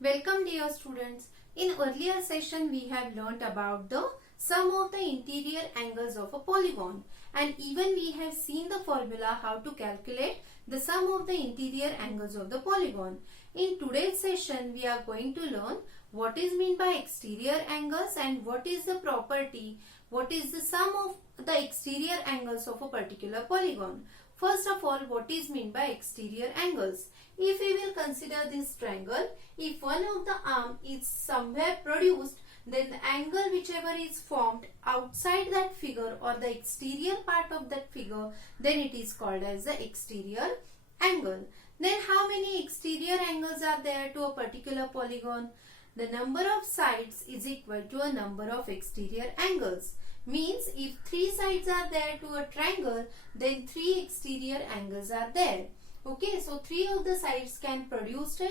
Welcome dear students. In earlier session we have learnt about the sum of the interior angles of a polygon, and even we have seen the formula how to calculate the sum of the interior angles of the polygon. In today's session we are going to learn what is meant by exterior angles and what is the property, what is the sum of the exterior angles of a particular polygon. First of all, what is meant by exterior angles? If we will consider this triangle, if one of the arm is somewhere produced, then the angle whichever is formed outside that figure or the exterior part of that figure, then it is called as the exterior angle. Then how many exterior angles are there to a particular polygon? The number of sides is equal to a number of exterior angles. Means if 3 sides are there to a triangle, then 3 exterior angles are there. Okay, so 3 of the sides can produce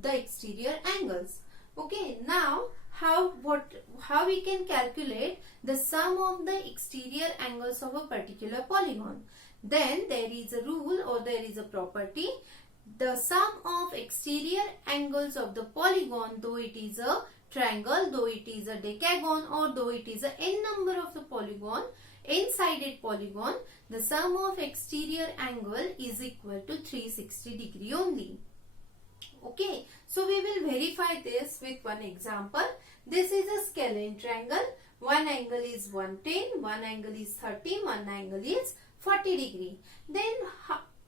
the exterior angles. Okay, now how we can calculate the sum of the exterior angles of a particular polygon? Then there is a rule or there is a property. The sum of exterior angles of the polygon, though it is a triangle, though it is a decagon, or though it is a n number of the polygon, n-sided polygon, the sum of exterior angle is equal to 360 degree only. Okay, so we will verify this with one example. This is a scalene triangle. One angle is 110, one angle is 30, one angle is 40 degree. Then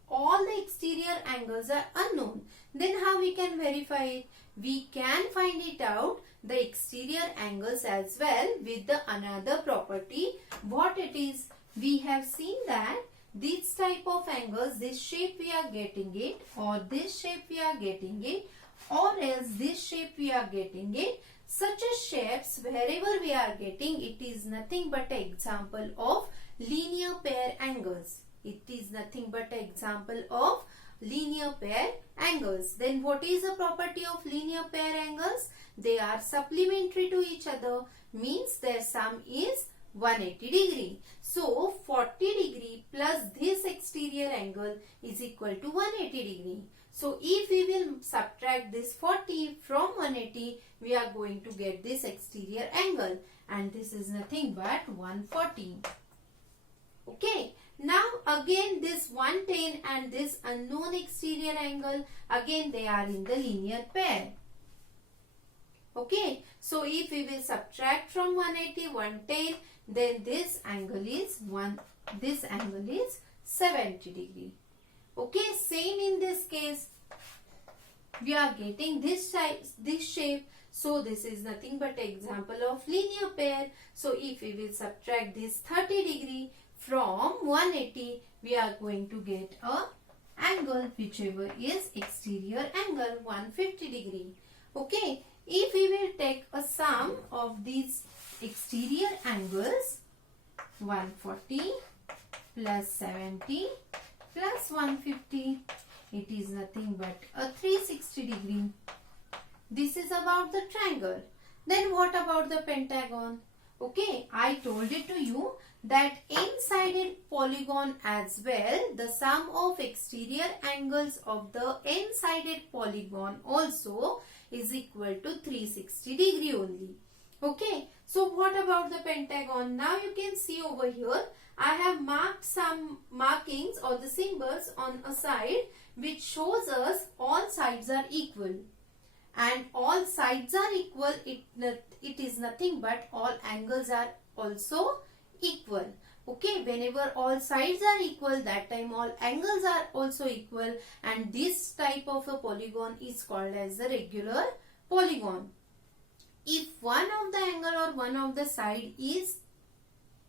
all the exterior angles are unknown. Then how we can verify it? We can find it out the exterior angles as well with the another property. What it is? We have seen that this type of angles, this shape we are getting it, or this shape we are getting it, or else this shape we are getting it. Such a shapes wherever we are getting, it is nothing but an example of linear pair angles. It is nothing but an example of linear pair angles. Then what is the property of linear pair angles? They are supplementary to each other, means their sum is 180 degree. So 40 degree plus this exterior angle is equal to 180 degree. So if we will subtract this 40 from 180, we are going to get this exterior angle, and this is nothing but 140. Okay. Now again this 110 and this unknown exterior angle, again they are in the linear pair. Okay, so if we will subtract from 180 110, then this angle is 70 degree. Okay, same in this case. We are getting this shape. So this is nothing but example of linear pair. So if we will subtract this 30 degree from 180, we are going to get a angle whichever is exterior angle 150 degree. Okay, if we will take a sum of these exterior angles, 140 plus 70 plus 150, it is nothing but a 360 degree. This is about the triangle. Then what about the pentagon? Okay, I told it to you that n-sided polygon as well, the sum of exterior angles of the n-sided polygon also is equal to 360 degree only. Okay, so what about the pentagon? Now you can see over here, I have marked some markings or the symbols on a side which shows us all sides are equal. And all sides are equal, it is nothing but all angles are also equal. Okay, whenever all sides are equal, that time all angles are also equal, and this type of a polygon is called as the regular polygon. If one of the angle or one of the side is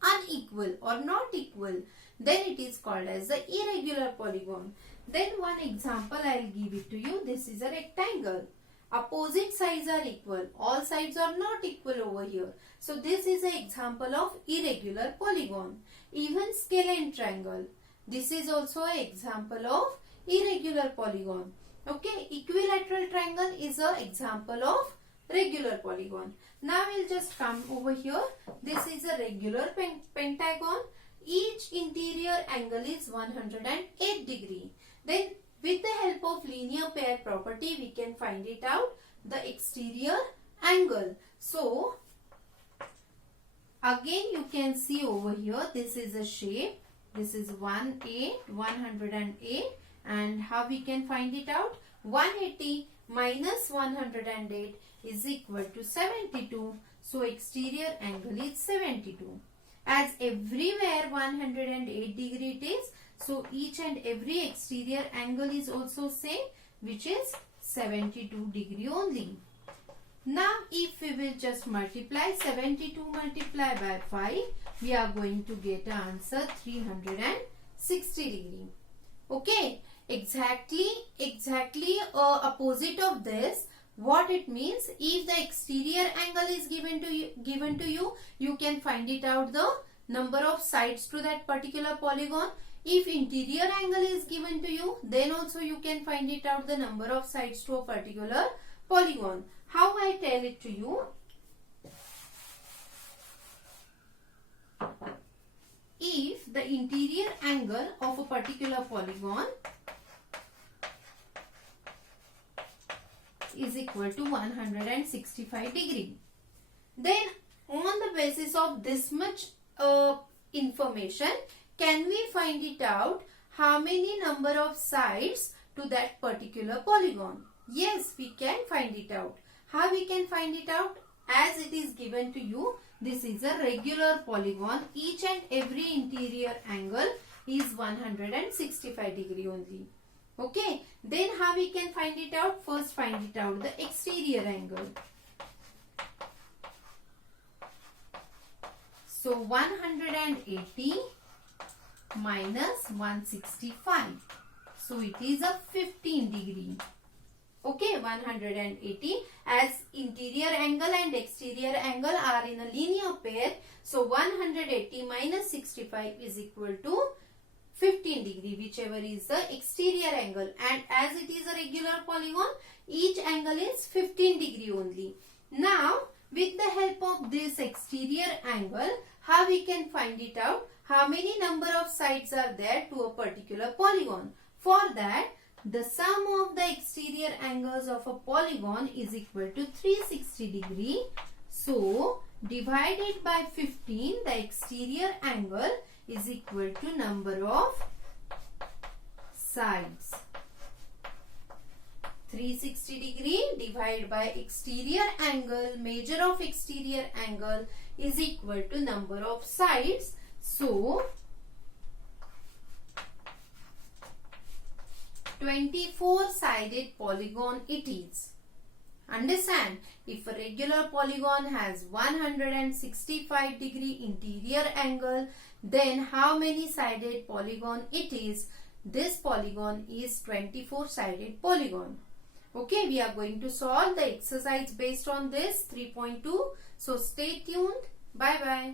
unequal or not equal, then it is called as the irregular polygon. Then one example I will give it to you. This is a rectangle. Opposite sides are equal. All sides are not equal over here. So this is an example of irregular polygon. Even scalene triangle. This is also an example of irregular polygon. Okay, equilateral triangle is an example of regular polygon. Now we'll just come over here. This is a regular pentagon. Each interior angle is 108 degree. Then with the help of linear pair property, we can find it out. the exterior angle. So again you can see over here, this is a shape. This is 108, and how we can find it out? 180 minus 108 is equal to 72. So exterior angle is 72. As everywhere 108 degree it is, so each and every exterior angle is also same, which is 72 degree only. Now if we will just multiply 72 multiply by 5, we are going to get an answer 360 degree. Okay, exactly opposite of this. What it means, if the exterior angle is given to you, you can find it out the number of sides to that particular polygon. If interior angle is given to you, then also you can find it out the number of sides to a particular polygon. How I tell it to you? If the interior angle of a particular polygon is equal to 165 degree, then on the basis of this much information, can we find it out how many number of sides to that particular polygon? Yes, we can find it out. How we can find it out? As it is given to you, this is a regular polygon. Each and every interior angle is 165 degree only. Okay, then how we can find it out? First find it out the exterior angle. So 180 minus 165. So it is a 15 degree. Okay, 180, as interior angle and exterior angle are in a linear pair. So 180 minus 65 is equal to 15 degree, whichever is the exterior angle. And as it is a regular polygon, each angle is 15 degree only. Now, with the help of this exterior angle, how we can find it out? How many number of sides are there to a particular polygon? For that, the sum of the exterior angles of a polygon is equal to 360 degree. So, divided by 15, the exterior angle is equal to number of sides. 360 degree divided by exterior angle, measure of exterior angle is equal to number of sides. So, 24-sided polygon it is. Understand? If a regular polygon has 165 degree interior angle, then how many sided polygon it is? This polygon is 24-sided polygon. Okay, we are going to solve the exercise based on this 3.2. So stay tuned. Bye bye.